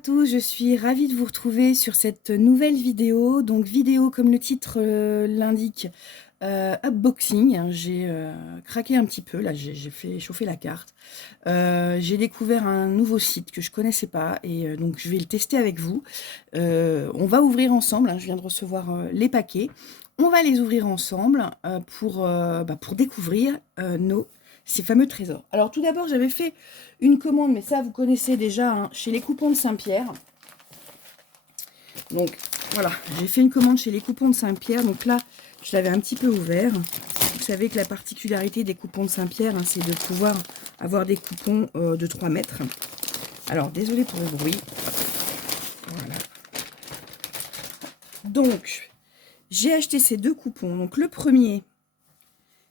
tous, je suis ravie de vous retrouver sur cette nouvelle vidéo. Donc vidéo comme le titre l'indique, unboxing. J'ai craqué un petit peu, là j'ai fait chauffer la carte. J'ai découvert un nouveau site que je connaissais pas et donc je vais le tester avec vous. On va ouvrir ensemble, hein, je viens de recevoir les paquets. On va les ouvrir ensemble pour découvrir ces fameux trésors. Alors tout d'abord, j'avais fait une commande, mais ça vous connaissez déjà, hein, chez les Coupons de Saint-Pierre. Donc voilà, j'ai fait une commande chez les Coupons de Saint-Pierre. Donc là, je l'avais un petit peu ouvert. Vous savez que la particularité des Coupons de Saint-Pierre, hein, c'est de pouvoir avoir des coupons de 3 mètres. Alors désolé pour le bruit. Voilà. Donc, j'ai acheté ces deux coupons. Donc le premier,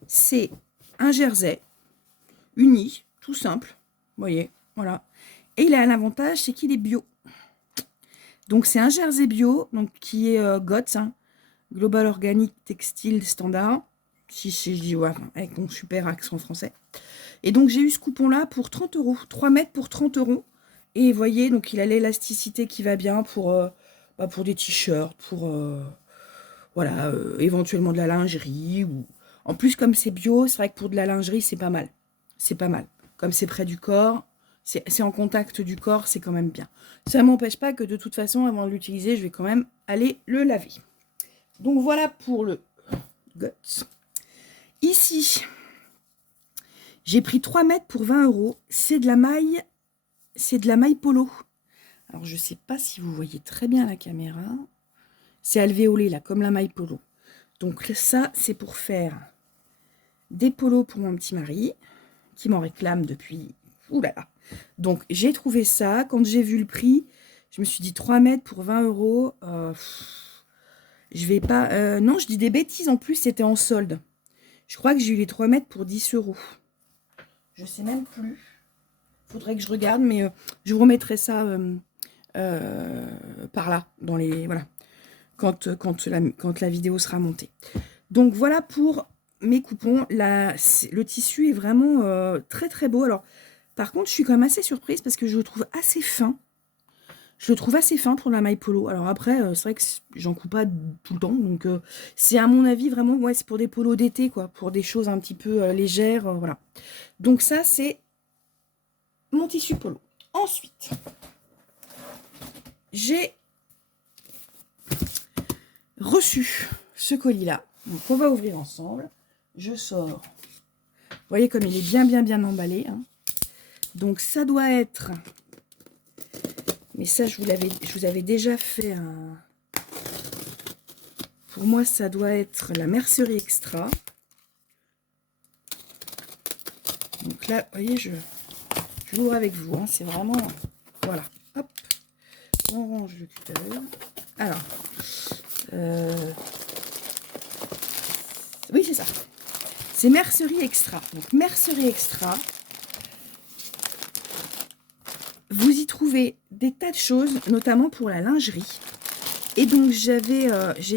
c'est un jersey uni, tout simple. Vous voyez, voilà. Et il a un avantage, c'est qu'il est bio. Donc c'est un jersey bio, donc qui est GOTS, hein, Global Organic Textile Standard. Si je dis ouais, avec mon super accent français. Et donc j'ai eu ce coupon-là pour 30 €. 3 mètres pour 30 €. Et vous voyez, donc il a l'élasticité qui va bien pour des t-shirts, pour voilà, éventuellement de la lingerie. Ou... En plus, comme c'est bio, c'est vrai que pour de la lingerie, c'est pas mal. C'est pas mal. Comme c'est près du corps, c'est en contact du corps, c'est quand même bien. Ça ne m'empêche pas que de toute façon, avant de l'utiliser, je vais quand même aller le laver. Donc voilà pour le GOTS. Ici, j'ai pris 3 mètres pour 20 €. C'est de la maille polo. Alors, je ne sais pas si vous voyez très bien la caméra. C'est alvéolé, là, comme la maille polo. Donc ça, c'est pour faire des polos pour mon petit mari, qui m'en réclame depuis... Oulala. Donc, j'ai trouvé ça. Quand j'ai vu le prix, je me suis dit 3 mètres pour 20 €. Je vais pas... non, je dis des bêtises. En plus, c'était en solde. Je crois que j'ai eu les 3 mètres pour 10 €. Je sais même plus. Faudrait que je regarde, mais je vous remettrai ça par là, dans les... Voilà. Quand la vidéo sera montée. Donc, voilà pour mes coupons. Le tissu est vraiment très, très beau. Alors, par contre, je suis quand même assez surprise parce que je le trouve assez fin. Je le trouve assez fin pour la maille polo. Alors après, c'est vrai que j'en coupe pas tout le temps. Donc, c'est à mon avis vraiment, ouais, c'est pour des polos d'été, quoi. Pour des choses un petit peu légères, voilà. Donc ça, c'est mon tissu polo. Ensuite, j'ai reçu ce colis-là. Donc, on va ouvrir ensemble. Je sors. Vous voyez comme il est bien, bien, bien emballé, hein. Donc, ça doit être... Mais ça, je vous avais déjà fait un... Pour moi, ça doit être la Mercerie Extra. Donc là, vous voyez, je l'ouvre avec vous, hein. C'est vraiment... Voilà. Hop. On range le cutter. Alors. Oui, c'est ça. C'est Mercerie Extra. Donc, Mercerie Extra... Vous y trouvez des tas de choses, notamment pour la lingerie. Et donc, j'ai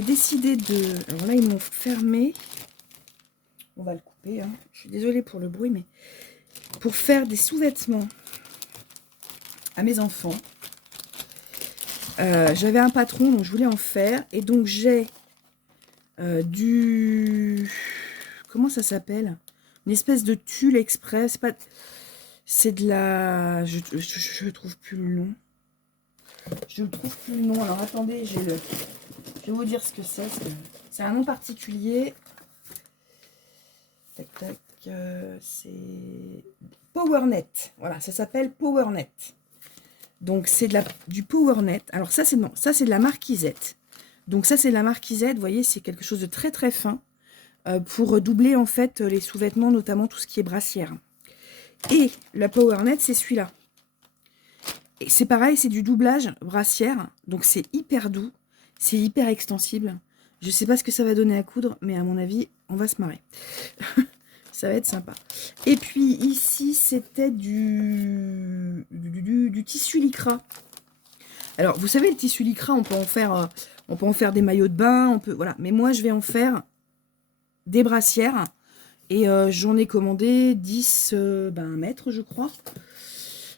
décidé de... Alors là, ils m'ont fermé. On va le couper, hein. Je suis désolée pour le bruit, mais... Pour faire des sous-vêtements à mes enfants. J'avais un patron, donc je voulais en faire. Et donc, j'ai du... Comment ça s'appelle? Une espèce de tulle express. C'est de la... Je trouve plus le nom. Je ne trouve plus le nom. Alors, attendez, je vais vous dire ce que c'est. C'est un nom particulier. Tac, tac. C'est PowerNet. Voilà, ça s'appelle PowerNet. Donc, c'est du PowerNet. Alors, ça, c'est de la marquisette. Donc, ça, c'est de la marquisette. Vous voyez, c'est quelque chose de très, très fin pour doubler, en fait, les sous-vêtements, notamment tout ce qui est brassière. Et la PowerNet, c'est celui-là. Et c'est pareil, c'est du doublage brassière. Donc, c'est hyper doux. C'est hyper extensible. Je ne sais pas ce que ça va donner à coudre, mais à mon avis, on va se marrer. Ça va être sympa. Et puis, ici, c'était du tissu lycra. Alors, vous savez, le tissu lycra, on peut en faire des maillots de bain. Voilà. Mais moi, je vais en faire des brassières. Et j'en ai commandé 10, 1 mètre, je crois.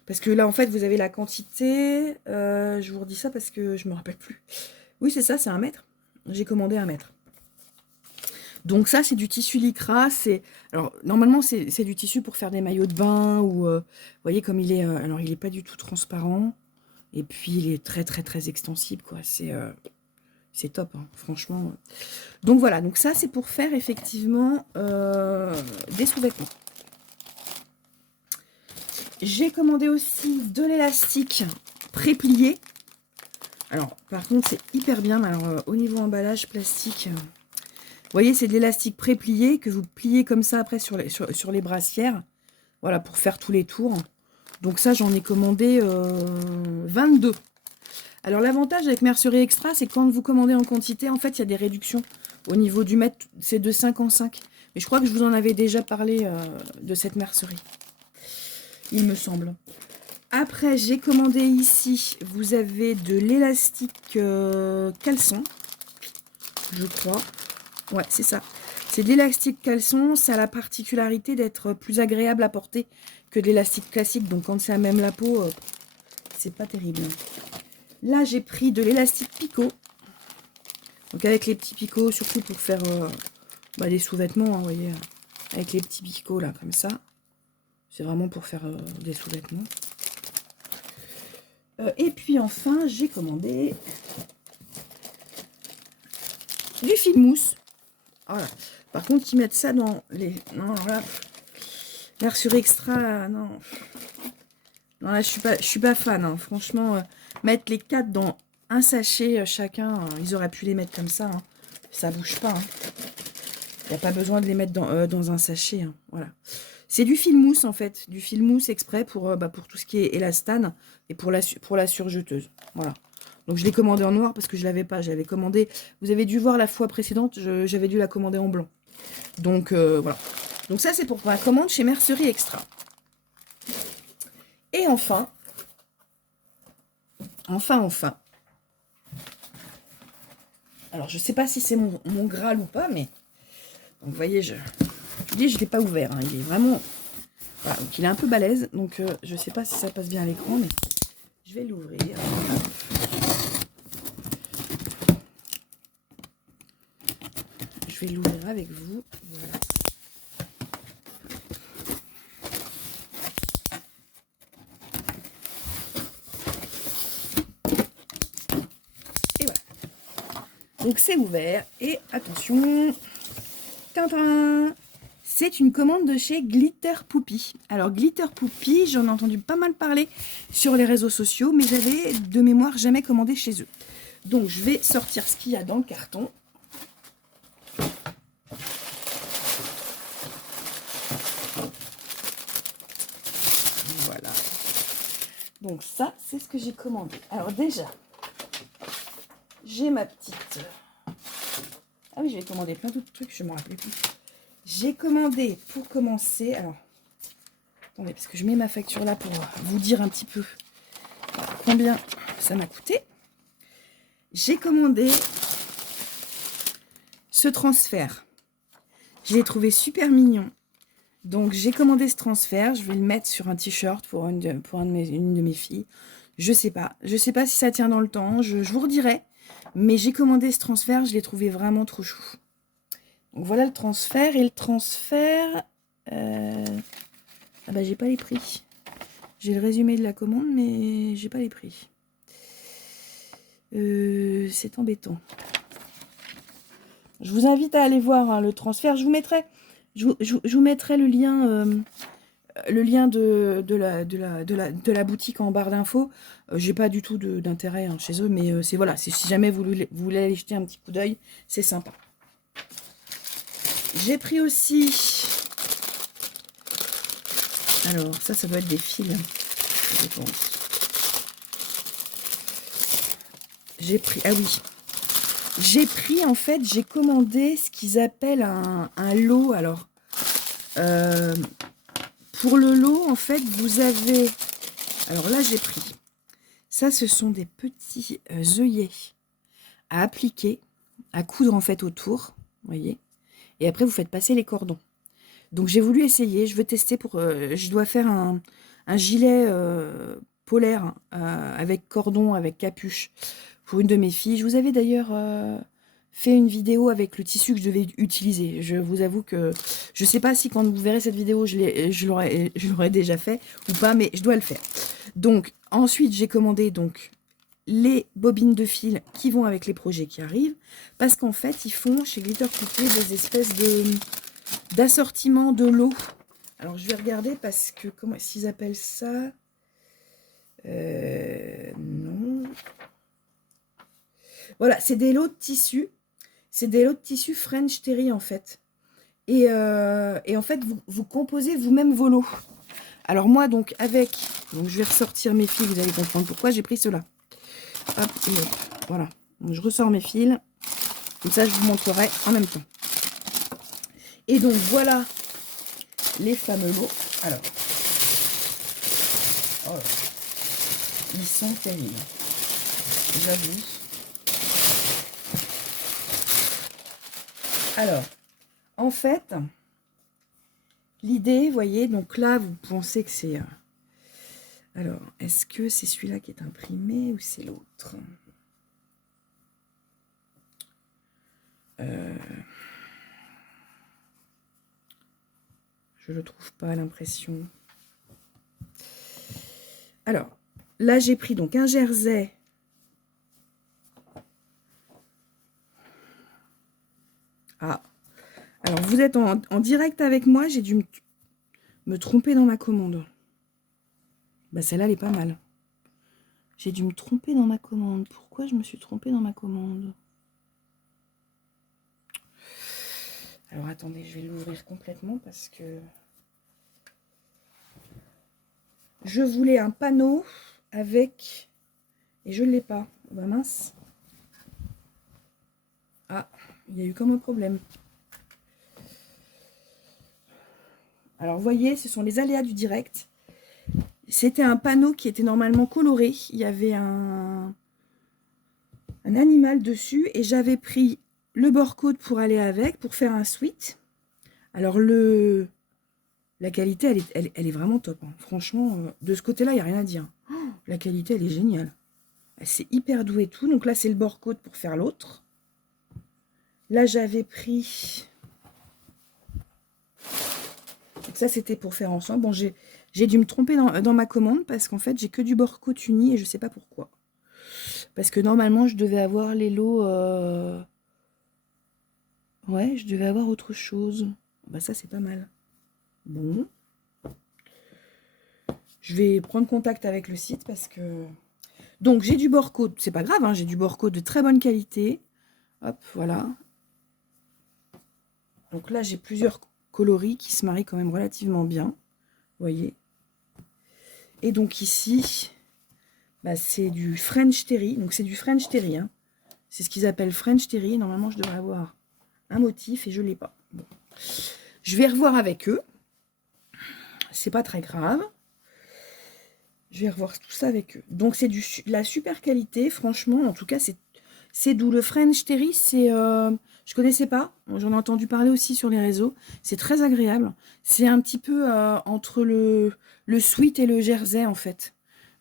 Parce que là, en fait, vous avez la quantité. Je vous redis ça parce que je me rappelle plus. Oui, c'est ça, c'est 1 mètre. J'ai commandé 1 mètre. Donc ça, c'est du tissu lycra. Alors, normalement, c'est du tissu pour faire des maillots de bain. Ou, vous voyez, comme il est... alors, il n'est pas du tout transparent. Et puis, il est très, très, très extensible, quoi. C'est top, hein, franchement. Donc, voilà. Donc, ça, c'est pour faire, effectivement, des sous-vêtements. J'ai commandé aussi de l'élastique pré-plié. Alors, par contre, c'est hyper bien. Mais alors, au niveau emballage plastique, vous voyez, c'est de l'élastique pré-plié que vous pliez comme ça après sur les brassières. Voilà, pour faire tous les tours. Donc ça, j'en ai commandé 22. Alors, l'avantage avec Mercerie Extra, c'est que quand vous commandez en quantité, en fait, il y a des réductions. Au niveau du mètre, c'est de 5 en 5. Mais je crois que je vous en avais déjà parlé de cette mercerie. Il me semble. Après, j'ai commandé ici, vous avez de l'élastique caleçon, je crois. Ouais, c'est ça. C'est de l'élastique caleçon, ça a la particularité d'être plus agréable à porter que de l'élastique classique. Donc, quand c'est à même la peau, c'est pas terrible. Là, j'ai pris de l'élastique picot. Donc, avec les petits picots, surtout pour faire des sous-vêtements, hein, vous voyez. Avec les petits picots, là, comme ça. C'est vraiment pour faire des sous-vêtements. Et puis enfin, j'ai commandé du fil mousse. Voilà. Par contre, ils mettent ça dans les... Non, alors là, Mercerie Extra, non. Non, là, je suis pas fan. Hein. Franchement, mettre les 4 dans un sachet chacun, ils auraient pu les mettre comme ça. Hein. Ça bouge pas. Il n'y a pas besoin de les mettre dans un sachet. Hein. Voilà. C'est du fil mousse, en fait. Du fil mousse exprès pour tout ce qui est élastane et pour la surjeteuse. Voilà. Donc, je l'ai commandé en noir parce que je ne l'avais pas. J'avais commandé... Vous avez dû voir la fois précédente, j'avais dû la commander en blanc. Donc, voilà. Donc, ça, c'est pour ma commande chez Mercerie Extra. Et enfin... Enfin... Alors, je ne sais pas si c'est mon Graal ou pas, mais... Donc, vous voyez, je dis, je ne l'ai pas ouvert. Hein. Il est vraiment... Voilà, donc il est un peu balèze. Donc, je ne sais pas si ça passe bien à l'écran, mais je vais l'ouvrir. Je vais l'ouvrir avec vous. Voilà. Et voilà. Donc, c'est ouvert. Et attention... Tintin, c'est une commande de chez Glitter Poupie. Alors, Glitter Poupie, j'en ai entendu pas mal parler sur les réseaux sociaux, mais j'avais de mémoire jamais commandé chez eux. Donc, je vais sortir ce qu'il y a dans le carton. Voilà. Donc, ça, c'est ce que j'ai commandé. Alors, déjà, j'ai ma petite... Ah oui, j'ai commandé plein d'autres trucs, je ne me rappelle plus. J'ai commandé, pour commencer... Alors, attendez, parce que je mets ma facture là pour vous dire un petit peu combien ça m'a coûté. J'ai commandé ce transfert. Je l'ai trouvé super mignon. Donc, j'ai commandé ce transfert. Je vais le mettre sur un t-shirt pour une de mes filles. Je sais pas. Je sais pas si ça tient dans le temps. Je vous redirai. Mais j'ai commandé ce transfert. Je l'ai trouvé vraiment trop chou. Donc, voilà le transfert. Et le transfert... Ah bah, j'ai pas les prix. J'ai le résumé de la commande, mais j'ai pas les prix. C'est embêtant. Je vous invite à aller voir hein, le transfert. Je vous mettrai le lien de la boutique en barre d'infos. J'ai pas du tout d'intérêt hein, chez eux, mais c'est voilà. Si jamais vous voulez aller jeter un petit coup d'œil, c'est sympa. J'ai pris aussi... Alors, ça doit être des fils, je pense. J'ai pris... Ah oui. J'ai pris, en fait, j'ai commandé ce qu'ils appellent un lot. Alors, pour le lot, en fait, vous avez... Alors là, j'ai pris... Ça, ce sont des petits œillets à appliquer, à coudre, en fait, autour. Vous voyez. Et après, vous faites passer les cordons. Donc, j'ai voulu essayer. Je veux tester pour... je dois faire un un gilet polaire avec cordon, avec capuche pour une de mes filles. Je vous avais d'ailleurs fait une vidéo avec le tissu que je devais utiliser. Je vous avoue que je ne sais pas si quand vous verrez cette vidéo, je l'aurais déjà fait ou pas, mais je dois le faire. Donc, ensuite, j'ai commandé donc les bobines de fil qui vont avec les projets qui arrivent, parce qu'en fait, ils font chez Glitter Poupée des espèces d'assortiments de lots. Alors, je vais regarder parce que, comment est-ce qu'ils appellent ça? Non. Voilà, c'est des lots de tissus. C'est des lots de tissus French Terry, en fait. Et en fait, vous composez vous-même vos lots. Alors, moi, donc, donc, je vais ressortir mes fils, vous allez comprendre pourquoi j'ai pris cela. Hop, et hop. Voilà. Donc, je ressors mes fils. Comme ça, je vous montrerai en même temps. Et donc, voilà les fameux lots. Alors, oh, ils sont terribles. J'avoue. Alors, en fait, l'idée, vous voyez, donc là, vous pensez que c'est... Alors, est-ce que c'est celui-là qui est imprimé ou c'est l'autre? Je ne le trouve pas, l'impression. Alors, là, j'ai pris donc un jersey. Ah, alors vous êtes en direct avec moi, j'ai dû me tromper dans ma commande. Bah, celle-là, elle est pas mal. J'ai dû me tromper dans ma commande. Pourquoi je me suis trompée dans ma commande? Alors, attendez, je vais l'ouvrir complètement parce que... Je voulais un panneau avec... Et je ne l'ai pas. Bah mince. Ah, il y a eu comme un problème. Alors, vous voyez, ce sont les aléas du direct. C'était un panneau qui était normalement coloré. Il y avait un animal dessus. Et j'avais pris le bord-côte pour aller avec, pour faire un sweat. Alors, la qualité, elle est vraiment top. Hein. Franchement, de ce côté-là, il n'y a rien à dire. Oh, la qualité, elle est géniale. C'est hyper doux et tout. Donc là, c'est le bord-côte pour faire l'autre. Là, j'avais pris... Donc ça, c'était pour faire ensemble. Bon, j'ai dû me tromper dans ma commande parce qu'en fait, j'ai que du bord-côte uni et je ne sais pas pourquoi. Parce que normalement, je devais avoir les lots... Ouais, je devais avoir autre chose. Bah ça, c'est pas mal. Bon. Je vais prendre contact avec le site parce que... Donc, j'ai du bord-côte. C'est pas grave, hein, j'ai du bord-côte de très bonne qualité. Hop, voilà. Donc là, j'ai plusieurs coloris qui se marient quand même relativement bien. Vous voyez. Et donc ici, bah, c'est du French Terry. Donc c'est du French Terry. Hein. C'est ce qu'ils appellent French Terry. Normalement, je devrais avoir un motif et je ne l'ai pas. Bon. Je vais revoir avec eux. C'est pas très grave. Je vais revoir tout ça avec eux. Donc c'est la super qualité. Franchement, en tout cas, c'est doux. Le French Terry, c'est... je connaissais pas. J'en ai entendu parler aussi sur les réseaux. C'est très agréable. C'est un petit peu entre le sweat et le jersey, en fait.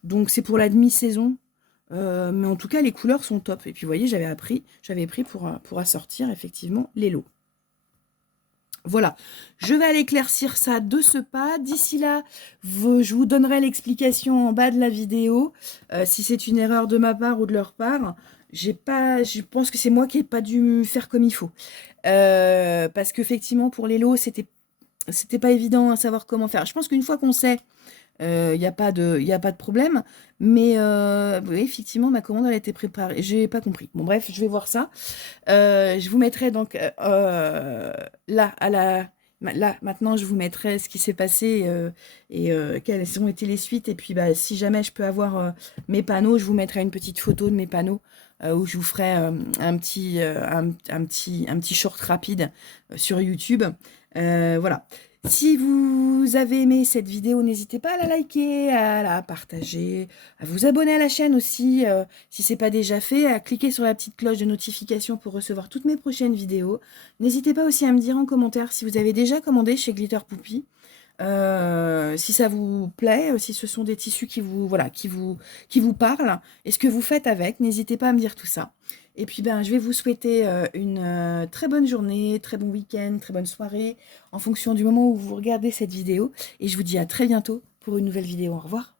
Donc, c'est pour la demi-saison. Mais en tout cas, les couleurs sont top. Et puis, vous voyez, j'avais pris pour assortir, effectivement, les lots. Voilà. Je vais aller éclaircir ça de ce pas. D'ici là, je vous donnerai l'explication en bas de la vidéo. Si c'est une erreur de ma part ou de leur part. Je pense que c'est moi qui n'ai pas dû faire comme il faut. Parce qu'effectivement, pour les lots, c'était pas évident à savoir comment faire. Je pense qu'une fois qu'on sait, il n'y a pas de problème. Mais oui, effectivement, ma commande, elle a été préparée. J'ai pas compris. Bon, bref, je vais voir ça. Je vous mettrai donc là, maintenant, je vous mettrai ce qui s'est passé et quelles ont été les suites. Et puis, bah, si jamais je peux avoir mes panneaux, je vous mettrai une petite photo de mes panneaux où je vous ferai un petit short rapide sur YouTube. Voilà. Si vous avez aimé cette vidéo, n'hésitez pas à la liker, à la partager, à vous abonner à la chaîne aussi, si ce n'est pas déjà fait, à cliquer sur la petite cloche de notification pour recevoir toutes mes prochaines vidéos. N'hésitez pas aussi à me dire en commentaire si vous avez déjà commandé chez Glitter Poupie. Si ça vous plaît, si ce sont des tissus qui vous, voilà, qui vous parlent, et ce que vous faites avec, n'hésitez pas à me dire tout ça. Et puis, ben, je vais vous souhaiter une très bonne journée, très bon week-end, très bonne soirée, en fonction du moment où vous regardez cette vidéo. Et je vous dis à très bientôt pour une nouvelle vidéo. Au revoir.